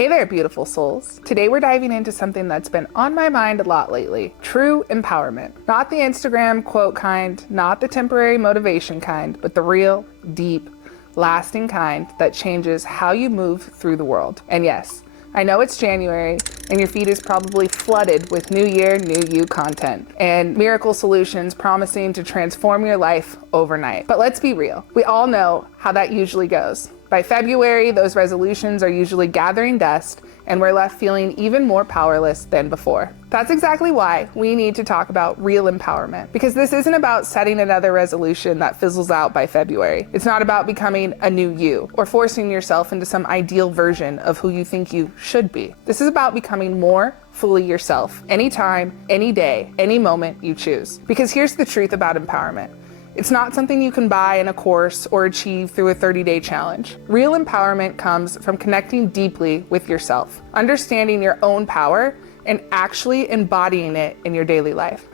Hey there, beautiful souls. Today we're diving into something that's been on my mind a lot lately. True empowerment. Not the Instagram quote kind, not the temporary motivation kind, but the real, deep, lasting kind that changes how you move through the world. And yes, I know it's January and your feed is probably flooded with New Year, New You content and miracle solutions promising to transform your life overnight. But let's be real. We all know how that usually goes. By February, those resolutions are usually gathering dust and we're left feeling even more powerless than before. That's exactly why we need to talk about real empowerment, because this isn't about setting another resolution that fizzles out by February. It's not about becoming a new you or forcing yourself into some ideal version of who you think you should be. This is about becoming more fully yourself, anytime, any day, any moment you choose. Because here's the truth about empowerment. It's not something you can buy in a course or achieve through a 30-day challenge. Real empowerment comes from connecting deeply with yourself, understanding your own power, and actually embodying it in your daily life.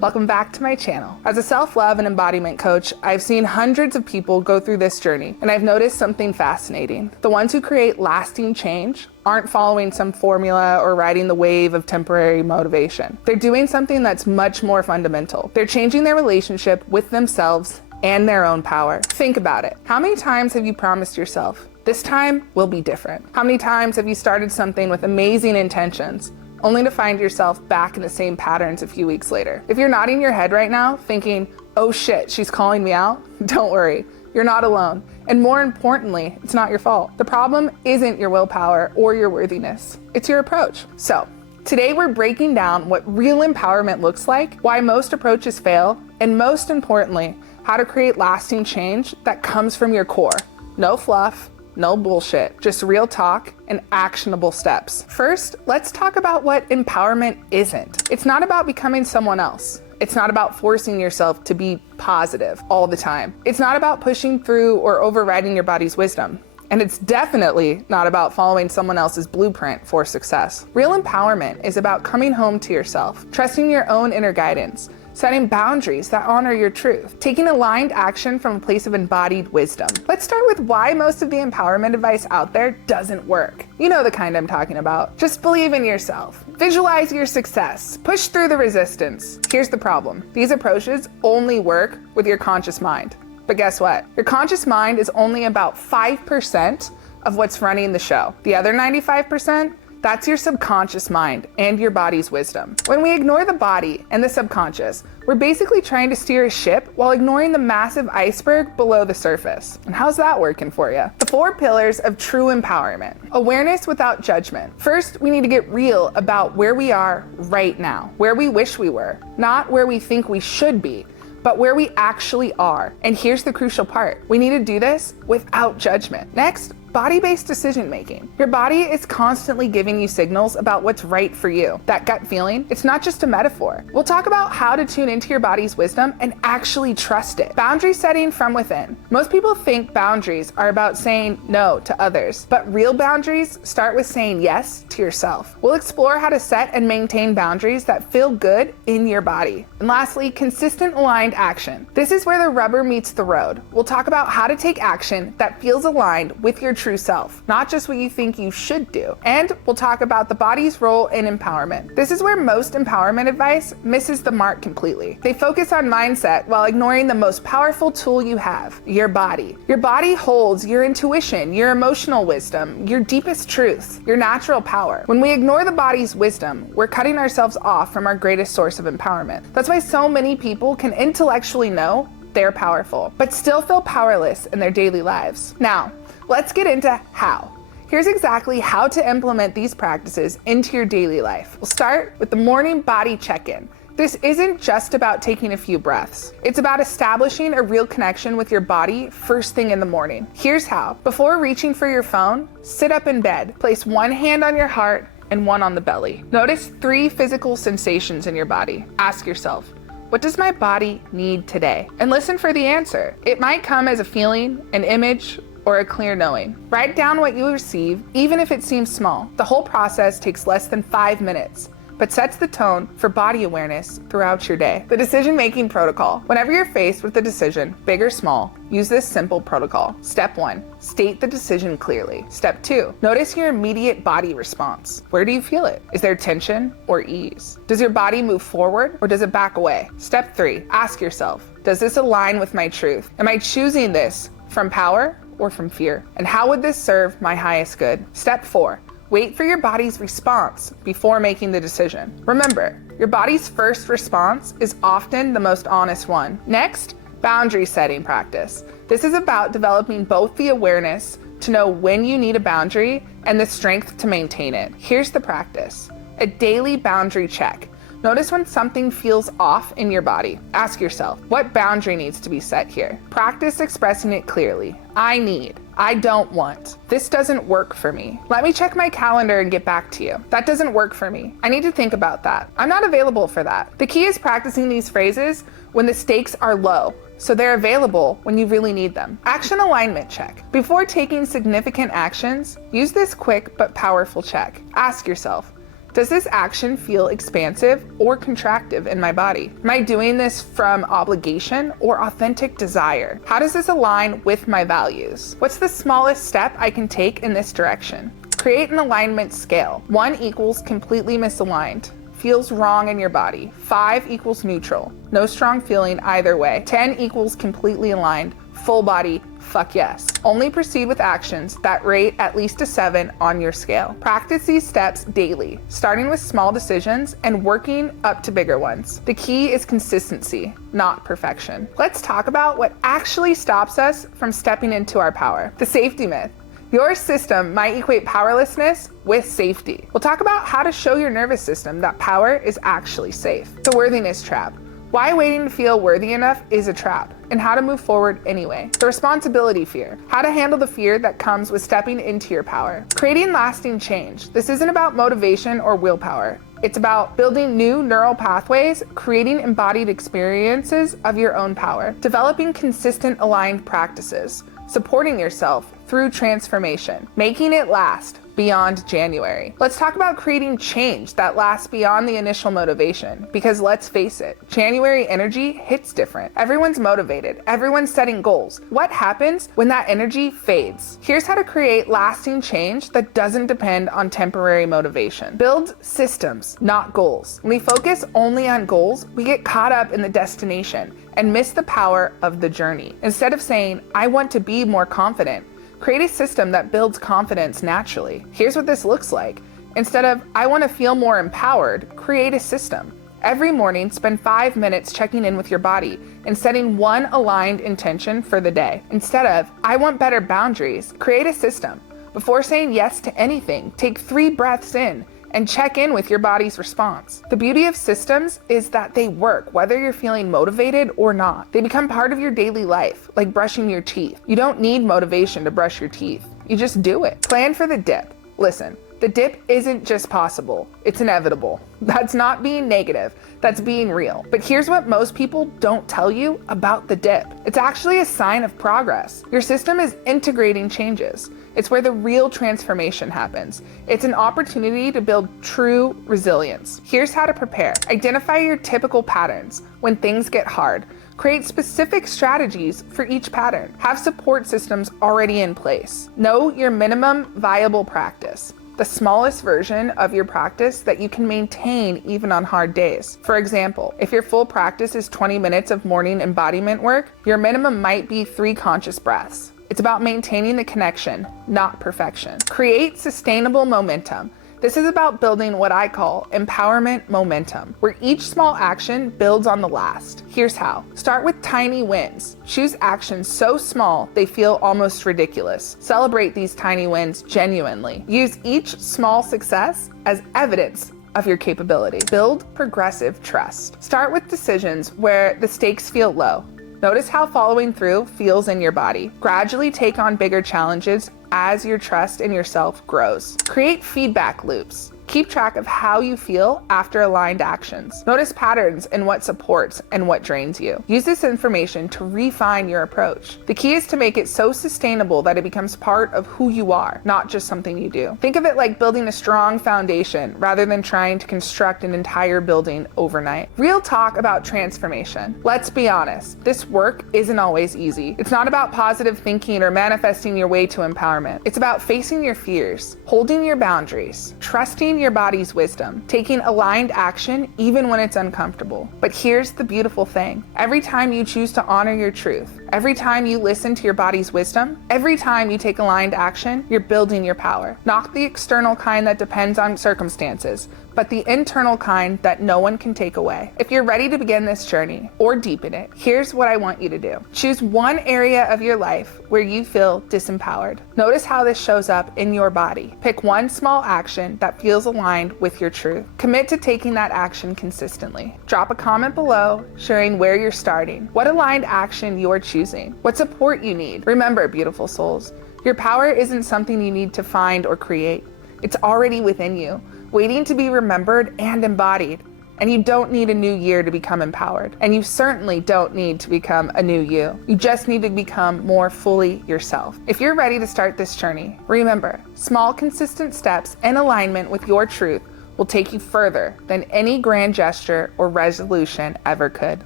Welcome back to my channel. As a self-love and embodiment coach, I've seen hundreds of people go through this journey, and I've noticed something fascinating. The ones who create lasting change aren't following some formula or riding the wave of temporary motivation. They're doing something that's much more fundamental. They're changing their relationship with themselves and their own power. Think about it. How many times have you promised yourself, this time will be different? How many times have you started something with amazing intentions, only to find yourself back in the same patterns a few weeks later? If you're nodding your head right now thinking, oh shit, she's calling me out, don't worry, you're not alone. And more importantly, it's not your fault. The problem isn't your willpower or your worthiness, it's your approach. So today we're breaking down what real empowerment looks like, why most approaches fail, and most importantly, how to create lasting change that comes from your core. No fluff, no bullshit, just real talk and actionable steps. First, let's talk about what empowerment isn't. It's not about becoming someone else. It's not about forcing yourself to be positive all the time. It's not about pushing through or overriding your body's wisdom. And it's definitely not about following someone else's blueprint for success. Real empowerment is about coming home to yourself, trusting your own inner guidance, setting boundaries that honor your truth, taking aligned action from a place of embodied wisdom. Let's start with why most of the empowerment advice out there doesn't work. You know the kind I'm talking about. Just believe in yourself. Visualize your success. Push through the resistance. Here's the problem. These approaches only work with your conscious mind. But guess what? Your conscious mind is only about 5% of what's running the show. The other 95%? That's your subconscious mind and your body's wisdom. When we ignore the body and the subconscious, we're basically trying to steer a ship while ignoring the massive iceberg below the surface. And how's that working for you? The 4 pillars of true empowerment. Awareness without judgment. First, we need to get real about where we are right now, where we wish we were, not where we think we should be, but where we actually are. And here's the crucial part. We need to do this without judgment. Next, body-based decision-making. Your body is constantly giving you signals about what's right for you. That gut feeling, it's not just a metaphor. We'll talk about how to tune into your body's wisdom and actually trust it. Boundary setting from within. Most people think boundaries are about saying no to others, but real boundaries start with saying yes to yourself. We'll explore how to set and maintain boundaries that feel good in your body. And lastly, consistent aligned action. This is where the rubber meets the road. We'll talk about how to take action that feels aligned with your true self, not just what you think you should do. And we'll talk about the body's role in empowerment. This is where most empowerment advice misses the mark completely. They focus on mindset while ignoring the most powerful tool you have, your body. Your body holds your intuition, your emotional wisdom, your deepest truths, your natural power. When we ignore the body's wisdom, we're cutting ourselves off from our greatest source of empowerment. That's why so many people can intellectually know they're powerful, but still feel powerless in their daily lives. Now, let's get into how. Here's exactly how to implement these practices into your daily life. We'll start with the morning body check-in. This isn't just about taking a few breaths. It's about establishing a real connection with your body first thing in the morning. Here's how. Before reaching for your phone, sit up in bed. Place one hand on your heart and one on the belly. Notice 3 physical sensations in your body. Ask yourself, what does my body need today? And listen for the answer. It might come as a feeling, an image, or a clear knowing. Write down what you receive, even if it seems small. The whole process takes less than 5 minutes, but sets the tone for body awareness throughout your day. The decision-making protocol. Whenever you're faced with a decision, big or small, use this simple protocol. Step 1, state the decision clearly. Step 2, notice your immediate body response. Where do you feel it? Is there tension or ease? Does your body move forward or does it back away? Step 3, ask yourself, does this align with my truth? Am I choosing this from power or from fear? And how would this serve my highest good? Step 4, wait for your body's response before making the decision. Remember, your body's first response is often the most honest one. Next, boundary setting practice. This is about developing both the awareness to know when you need a boundary and the strength to maintain it. Here's the practice. A daily boundary check. Notice when something feels off in your body. Ask yourself, what boundary needs to be set here? Practice expressing it clearly. I need. I don't want. This doesn't work for me. Let me check my calendar and get back to you. That doesn't work for me. I need to think about that. I'm not available for that. The key is practicing these phrases when the stakes are low, so they're available when you really need them. Action alignment check. Before taking significant actions, use this quick but powerful check. Ask yourself, does this action feel expansive or contractive in my body? Am I doing this from obligation or authentic desire? How does this align with my values? What's the smallest step I can take in this direction? Create an alignment scale. 1 equals completely misaligned. Feels wrong in your body. 5 equals neutral. No strong feeling either way. 10 equals completely aligned. Full body, fuck yes. Only proceed with actions that rate at least a 7 on your scale. Practice these steps daily, starting with small decisions and working up to bigger ones. The key is consistency, not perfection. Let's talk about what actually stops us from stepping into our power. The safety myth. Your system might equate powerlessness with safety. We'll talk about how to show your nervous system that power is actually safe. The worthiness trap. Why waiting to feel worthy enough is a trap, and how to move forward anyway. The responsibility fear. How to handle the fear that comes with stepping into your power. Creating lasting change. This isn't about motivation or willpower. It's about building new neural pathways, creating embodied experiences of your own power, developing consistent aligned practices, supporting yourself through transformation, making it last beyond January. Let's talk about creating change that lasts beyond the initial motivation, because let's face it, January energy hits different. Everyone's motivated, everyone's setting goals. What happens when that energy fades? Here's how to create lasting change that doesn't depend on temporary motivation. Build systems, not goals. When we focus only on goals, we get caught up in the destination and miss the power of the journey. Instead of saying, I want to be more confident, create a system that builds confidence naturally. Here's what this looks like. Instead of, I want to feel more empowered, create a system. Every morning, spend 5 minutes checking in with your body and setting one aligned intention for the day. Instead of, I want better boundaries, create a system. Before saying yes to anything, take 3 breaths in and check in with your body's response. The beauty of systems is that they work whether you're feeling motivated or not. They become part of your daily life, like brushing your teeth. You don't need motivation to brush your teeth. You just do it. Plan for the dip. Listen, the dip isn't just possible, it's inevitable. That's not being negative, that's being real. But here's what most people don't tell you about the dip. It's actually a sign of progress. Your system is integrating changes. It's where the real transformation happens. It's an opportunity to build true resilience. Here's how to prepare. Identify your typical patterns when things get hard. Create specific strategies for each pattern. Have support systems already in place. Know your minimum viable practice, the smallest version of your practice that you can maintain even on hard days. For example, if your full practice is 20 minutes of morning embodiment work, your minimum might be 3 conscious breaths. It's about maintaining the connection, not perfection. Create sustainable momentum. This is about building what I call empowerment momentum, where each small action builds on the last. Here's how. Start with tiny wins. Choose actions so small they feel almost ridiculous. Celebrate these tiny wins genuinely. Use each small success as evidence of your capability. Build progressive trust. Start with decisions where the stakes feel low. Notice how following through feels in your body. Gradually take on bigger challenges as your trust in yourself grows. Create feedback loops. Keep track of how you feel after aligned actions. Notice patterns in what supports and what drains you. Use this information to refine your approach. The key is to make it so sustainable that it becomes part of who you are, not just something you do. Think of it like building a strong foundation rather than trying to construct an entire building overnight. Real talk about transformation. Let's be honest, this work isn't always easy. It's not about positive thinking or manifesting your way to empowerment. It's about facing your fears, holding your boundaries, trusting your body's wisdom, taking aligned action even when it's uncomfortable. But here's the beautiful thing. Every time you choose to honor your truth, every time you listen to your body's wisdom, every time you take aligned action, you're building your power. Not the external kind that depends on circumstances, but the internal kind that no one can take away. If you're ready to begin this journey or deepen it, here's what I want you to do. Choose one area of your life where you feel disempowered. Notice how this shows up in your body. Pick one small action that feels aligned with your truth. Commit to taking that action consistently. Drop a comment below sharing where you're starting, what aligned action you're choosing, what support you need. Remember, beautiful souls, your power isn't something you need to find or create. It's already within you, waiting to be remembered and embodied. And you don't need a new year to become empowered. And you certainly don't need to become a new you. You just need to become more fully yourself. If you're ready to start this journey, remember, small consistent steps in alignment with your truth will take you further than any grand gesture or resolution ever could.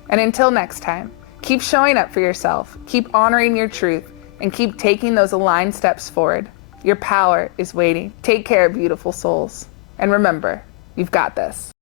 And until next time, keep showing up for yourself, keep honoring your truth, and keep taking those aligned steps forward. Your power is waiting. Take care, beautiful souls. And remember, you've got this.